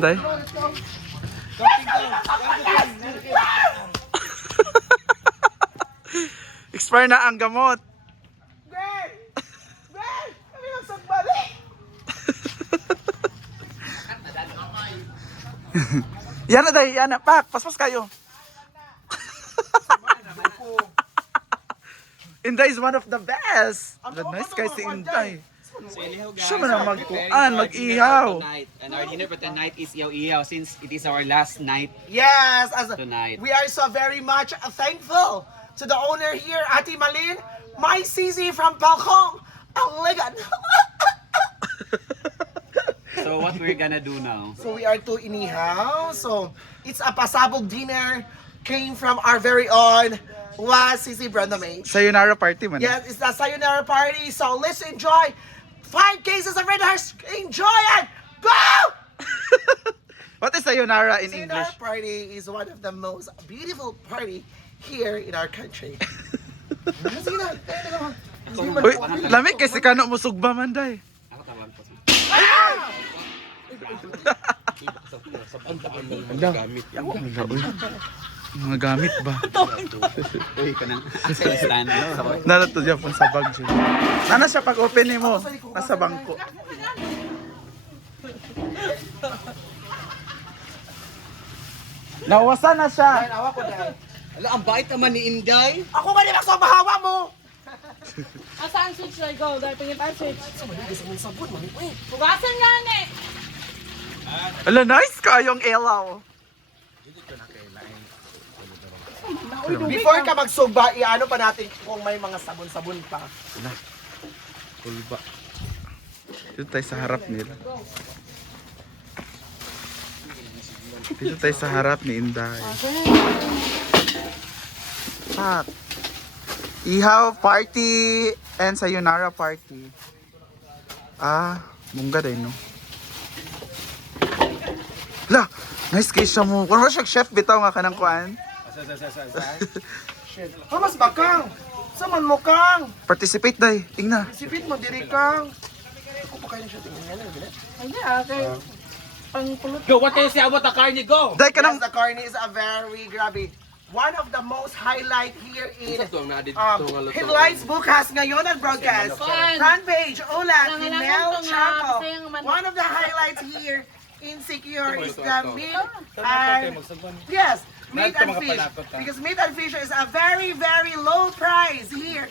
Day. Expire na ang gamot. Ben! Ben! Kami nagsagbalik! Yan na day, yan na. Pak, paspas kayo. Inday is one of the best. The nice guy si Inday. Siya man ang magkuan, mag-ihaw. And our dinner for tonight is ihaw since it is our last night Yes! tonight. We are so very much thankful to the owner here, Ate Malin, my Sisi from Palcom, Aligan. So what we're gonna do now? So we are to inihaw. So it's a pasabog dinner. Came from our very own Sisi Brenda May. Sayonara party man. Yes, it's a sayonara party. So let's enjoy 5 cases of Red Horse. Enjoy it! Go! What is sayonara in Sayonara English? party is one of the most beautiful party here in our country. Sige na. Uy, lamig kasi kano mo sugba man day. Ako tawag po. Mga gamit ba? Uy, kanang accent stand. Narato dyan po sa bag dyan. Nana siya pag open mo? Nasa bangko. Nawasan na siya. Awa ko dahil. Ala, ang bait naman ni Inday. Ako ba nila sa bahawa mo? Asaan switch na ikaw? Dahil pingin pa switch. Sabon, mami. Bukasan nga na eh. Ala, nice kayong elaw. Before ka magsugba, iano pa natin kung may mga sabon-sabon pa. Kulba. Dito tayo sa harap nila. Dito tayo sa harap ni Inday. Pak. Ihaw party and sayonara party. Ah, mungga day no. La, nice case siya mo. Kung siya chef bitaw nga kanang kuan. Hamas bakang. Saman mo kang. Participate day. Ingna. Sipit mo diri kang. Ako pa kayo siya tingin yan. Hindi okay. Pangpulot. Go, what is about the carne? Go! Day Yes, kanang the carne is a very grabe. One of the most highlight here in Headlights Bukas ngayon at broadcast. Front page, Ulat, Mel Chaco. One of the highlights here in Secure is the meat and yes, meat and fish. Because meat and fish is a very, very low price here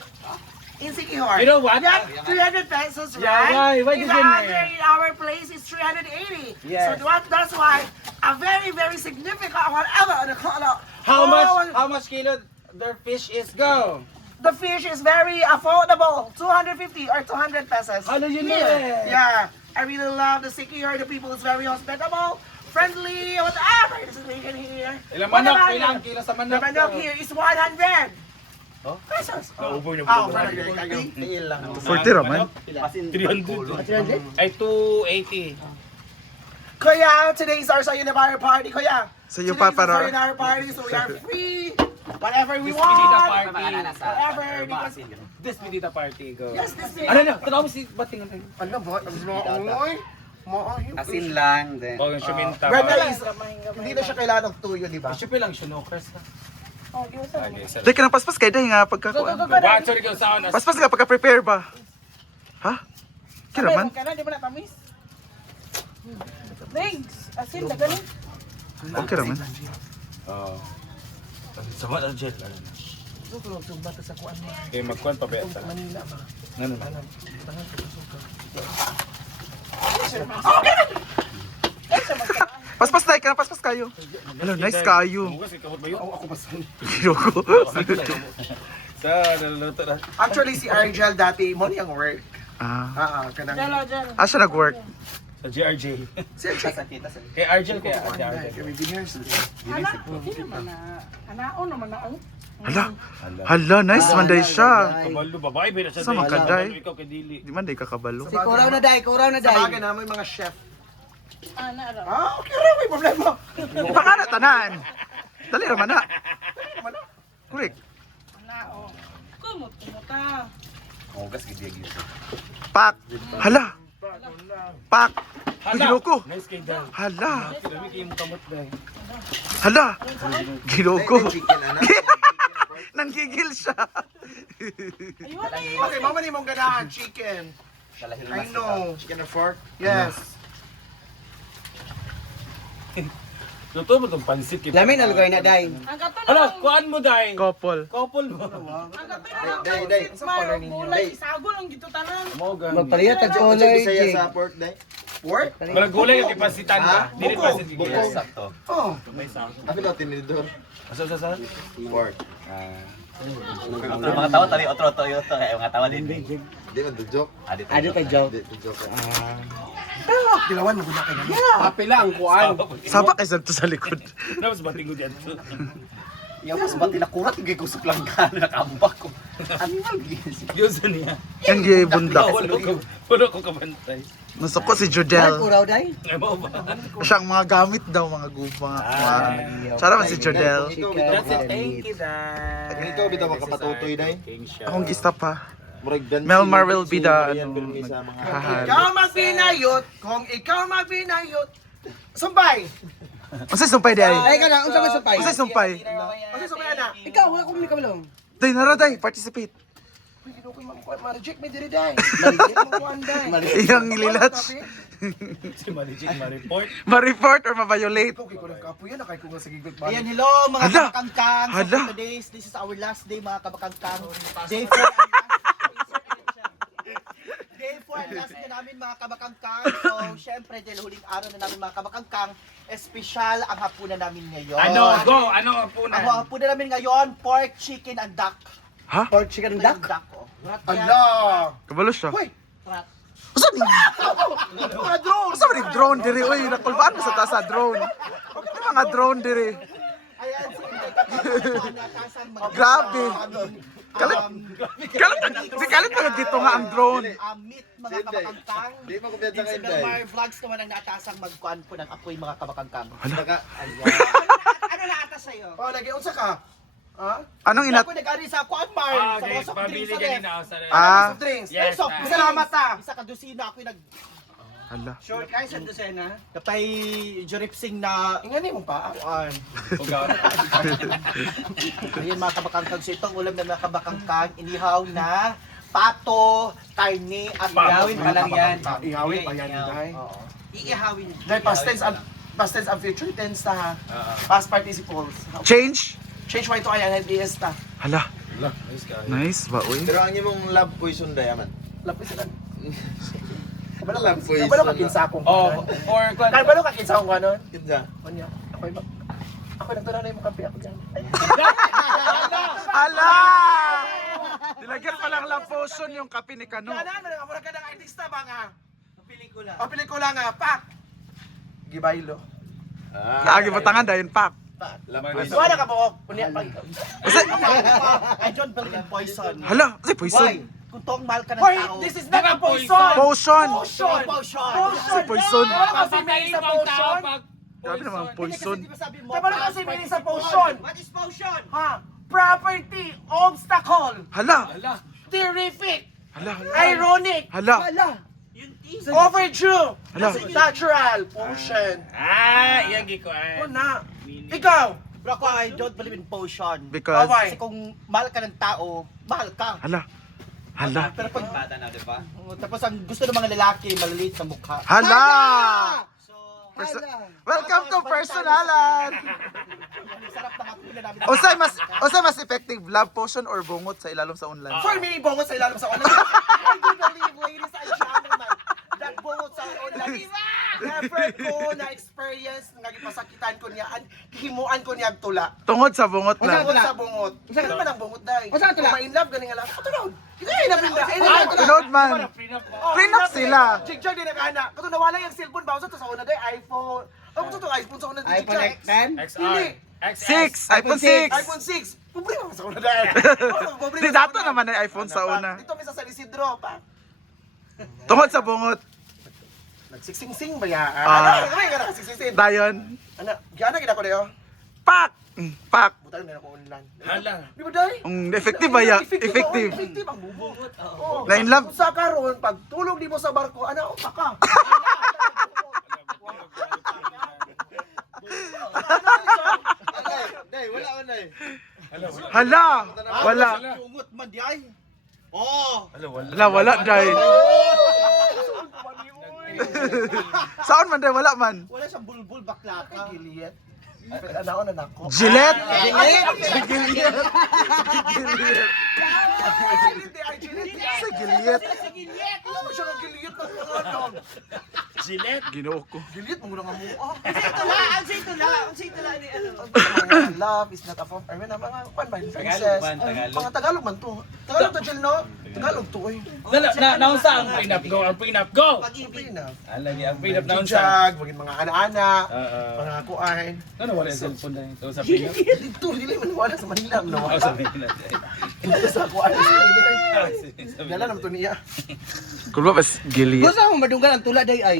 in Secure. You know what? Yeah, 300 pesos, right? why In did you other in our place is 380. Yes. So that's why a very, very significant whatever the color. How much kilo their fish is? Go! The fish is very affordable, 250 or 200 pesos. How do you know Here. it? Yeah, I really love the Secure. The people is very hospitable, friendly, whatever is vegan here. Ilang What manok? about Ilang it? kilo sa The manok? manok here is 100 pesos. Oh, 100. 40 raman. 300. Ay, 280. Kuya, today is our sayonara party, Kuya. So yung Today is our papara. sayonara party, so we are free. Whatever we Despedida want. party. Whatever. Because, Despedida party. Go. yes, this is. Ano na? Tanaw mo si Bating. Ano ba? Maaoy. Maaoy. Asin lang. Then. Oh, yung suminta. Brenda is, hindi na siya kailangan ng tuyo, di ba? Siya lang siya, no? Chris. Oh, give us a Day kanang paspas kay day nga Go, go, pagkakuan. go, go. Watch or ikaw sa anas. Paspas nga pagka-prepare ba? Ha? Kira man? Okay na, di mo na tamis. Thanks. Asin, dagaling. Okay raman. Oo. Sama na jet. Okay, magkuhan pa ba? Manila ba? Ano na? Paspas day kanang paspas kayo. Hello, nice kayo. Bukas ikaw ba yun? Ako ba saan? Hiroko. Sa naluluto na. Actually, si Argel dati, mo niyang work. Ah, Kanang... Jalo, jalo. siya nag-work. Sa GRJ. Si Argel. Kay Argel kaya. Argel. Kami biners. Anak, hindi naman na. Anaon naman na. Hala. Hala, nice man day siya. Kabalo, babae ba na siya? Sa mga kaday. Ikaw kay Dili. Di man day kakabalo. Kuraw na day, kuraw na Sa bagay na may mga chef. Ana, Okay rin, may problema. Baka na tanan. Dali raman na. Correct. Anao. Kumot, Pak. Hala. Pak. Ginoko. Nice kay Dan. Hala. Kami kayo mo kamot dahil. Hala. Ginoko. Chicken, anak. Nanggigil siya. Okay, mama ni mong ganahan, chicken. I know. Chicken and fork. Yes. Totoo mo itong pansit kay Lamin na lugar na, day. Ang kato na Hala, lang. kuhaan mo dahil. Couple. Couple mo. Ang kato na lang. Day, day. Mayo, gulay, isago lang dito tanan. Mo gan. Magpaliyat ang Ano color, Bisaya Jay. sa pork, day? Pork? Walang gulay yung kipansitan ka. Dili pansit kay Bukong. sakto. Oh. Ano na tinidor? Asa? Pork. Mga tawa tali otro Toyota kaya mga tawa din. Di man, the joke. Ano ka, Joe? The joke. Dilawan, maguna kayo. Papila ang kuan. Sapa kay Santo sa likod. Tapos bating ko dyan. Yung mas ba tinakurat yung kusok lang ka nakambak ko. Animal gis. Diyos niya. Yang gi bundak. Puno ko kabantay. Nasuko si Kuan Jodel. ko raw, day. Ay mo ba? Siyang mga gamit daw, mga gupa. Tsara man si Jodel. That's it. Thank you, Dan. Ikaw, bitaw makapatutoy, day. Akong gista pa. Murag dancing. Melmar will be the, Ayan, ano, filmi sa mga... Hahal. Ikaw magbinayot, kung ikaw magbinayot, sumbay! Unsay sumpay di ay? Ay, ka na, unsa man supay? Unsay sumpay? Kasi sumbay na. Ikaw, wala ko muli ka malong. Day nara day, participate. Uy, hindi ko ma-reject me diri day. Ma-reject mo ko anday. Iyang ililat. Si Malijik ma-report. Ma-report or ma-violate. Okay ko ng kapo yan, nakay ko nga sa gigit Ayan, hello mga Hala! kabakangkang. Hala! So today's, this is our last day mga kabakangkang. Day 4 Day 4 ang last day namin mga kabakangkang. So, syempre, dahil huling araw na namin mga kabakangkang, espesyal ang hapunan namin ngayon. Ano? Go! Ano ang Ang punan? hapunan namin ngayon, pork, chicken, and duck. Ha? Pork chicken Duck? duck. Oh. Ala! Kabalo siya. Uy! Usa ni? Mga drone! Usa man ni drone diri oy, nakulbaan mo sa taas sa drone. Ano mga drone diri? Ayan, so, natasan Grabe. Kalit. Kalit pa dito nga ang drone. meet mga kabakangkang. Di mo ko biyad sa Sa kayo, day. Belmar Vlogs naman ang naatasang magkuhan po ng apoy mga kabakangkang. Naka... Ano na atas sa'yo? Oh, lagi unsa ka? Ha? Anong inat? Ako nag-ari sa Kuan Mar, Ah, sa okay. mga soft drinks Pabili sa ka ref. rin ako sa Ah. Soft drinks. Yes, Soft ah. drinks. Salamat ah. Isa ka dosina ako yung nag... Hala. Sure kayo sa dosina? Kapay Joripsing na... Ingani mo pa. Kuan. Ugaw. Ayun mga kabakangkang. So itong ulam na mga kabakangkang, inihaw na pato, karne, at Ihawin pa lang yan. Ihawin pa yan, day. Oo. Iihawin. Day, past tense and future tense ta ha. Past participles. Change? Change mo ito kaya NBS ta. Hala. Nice ka. Nice ba oy? Pero ang imong love poison, day, aman. Lapis sila. Kabalo Love poison. ka kinsa akong Oh, or kwan. Kabalo ka kinsa akong kanon? Kinsa? Kanya. Ako nagtara na yung mga kape ako dyan. Hala! Dilagyan pa lang lang potion yung kape ni Kano. Ano na ka ng artista ba nga? Pelikula. O pelikula nga, pak! Gibaylo. Lagi batangan dayon pak. Love poison. Suwa na ka po. Kunya pag. I don't believe in poison. Hala, kasi poison. Why? Kung tong mahal ka ng Hoy, tao. this is not a poison! Potion. Potion! Potion! Kasi poison. Ano kasi meaning sa potion? Grabe naman poison. Hindi ba sabi mo? Ano kasi meaning sa potion? What is potion? Ha? Property, obstacle, Hala. terrific, Hala. ironic, Hala. overdue, Hala. natural, potion. Ah, yan gi ko Ano ay. na? Ikaw! Pero ako, I don't believe in potion. Because Why? Kasi kung mahal ka ng tao, mahal ka. hala. Hala. Pero pag bata na, di ba? Tapos ang gusto ng mga lalaki, maliliit sa mukha. Hala. So, Welcome to personalan. ang sarap ng hapuna namin. Usay mas effective love potion or bungot sa ilalom sa unlan? For me, bungot sa ilalim sa ulan. I do believe, ladies and gentlemen, that bungot sa ulan is never ko na-experience nga gipasakitan ko niya, himuan ko niya tula. Tungod sa bungot Bungot lang. sa bungot. Ano naman ang bungot dahil? Usa ka tula? Kung ma-inlove ganing nga lang. Ito daw. Ito Tinood man. Prenup sila. Jigjag din nag-ana. Kato nawala yung cellphone ba? Sa una day iPhone. Ano to iPhone sa una day? iPhone Jigjag. X10? Hindi. XR. 6, iPhone 6. iPhone 6. Problema sa una day. Di dato naman ay iPhone sa una. Dito may sa San Isidro pa. Tungod sa bungot. Nagsiksing-sing ba yan? Ah. Ano yung nagsiksing-sing? Dayon. Ano? Gana gina ko dayo? Pak. Pak. Butang na ako online. Hala. Di ba day? Effective ba ya? Effective. Effective. Effective ang bubungot. Oo. Na in love. Kung sa karon, pag tulog di mo sa barko, ana, utak ka. Hala, wala. Tungot man di ay. Oh. Hala, wala day. Saan man day, wala man. Wala siyang bulbul bakla ka. Giliet. Ano na nako. Gillette? Giliet. Sa Gillette. Ano mo siya ng giliet na ano? Ginoo ko. Giliet mo nga mo. Ah. Ang say tula ni ano. Love is not a form. I mean, mga kwan ba? Tagalog Princess. man, Tagalog. Mga Tagalog man to. Tagalog to, Jill, no? Tagalog to, eh. Naunsa ang prenup go? Ang prenup go! Pag-ibig na. Alam niya, ang prenup naunsa. Jinjag, maging mga ana-ana, Oo. mga kuain. Ano wala yung cellphone na ito sa prenup? Dito, dili man wala sa Manila, no? Ako sabihin natin. Hindi sa kuain sa Manila. Dala naman to niya. Kung ba pas Gillette? Gusto mo madunggan ang tula day ay.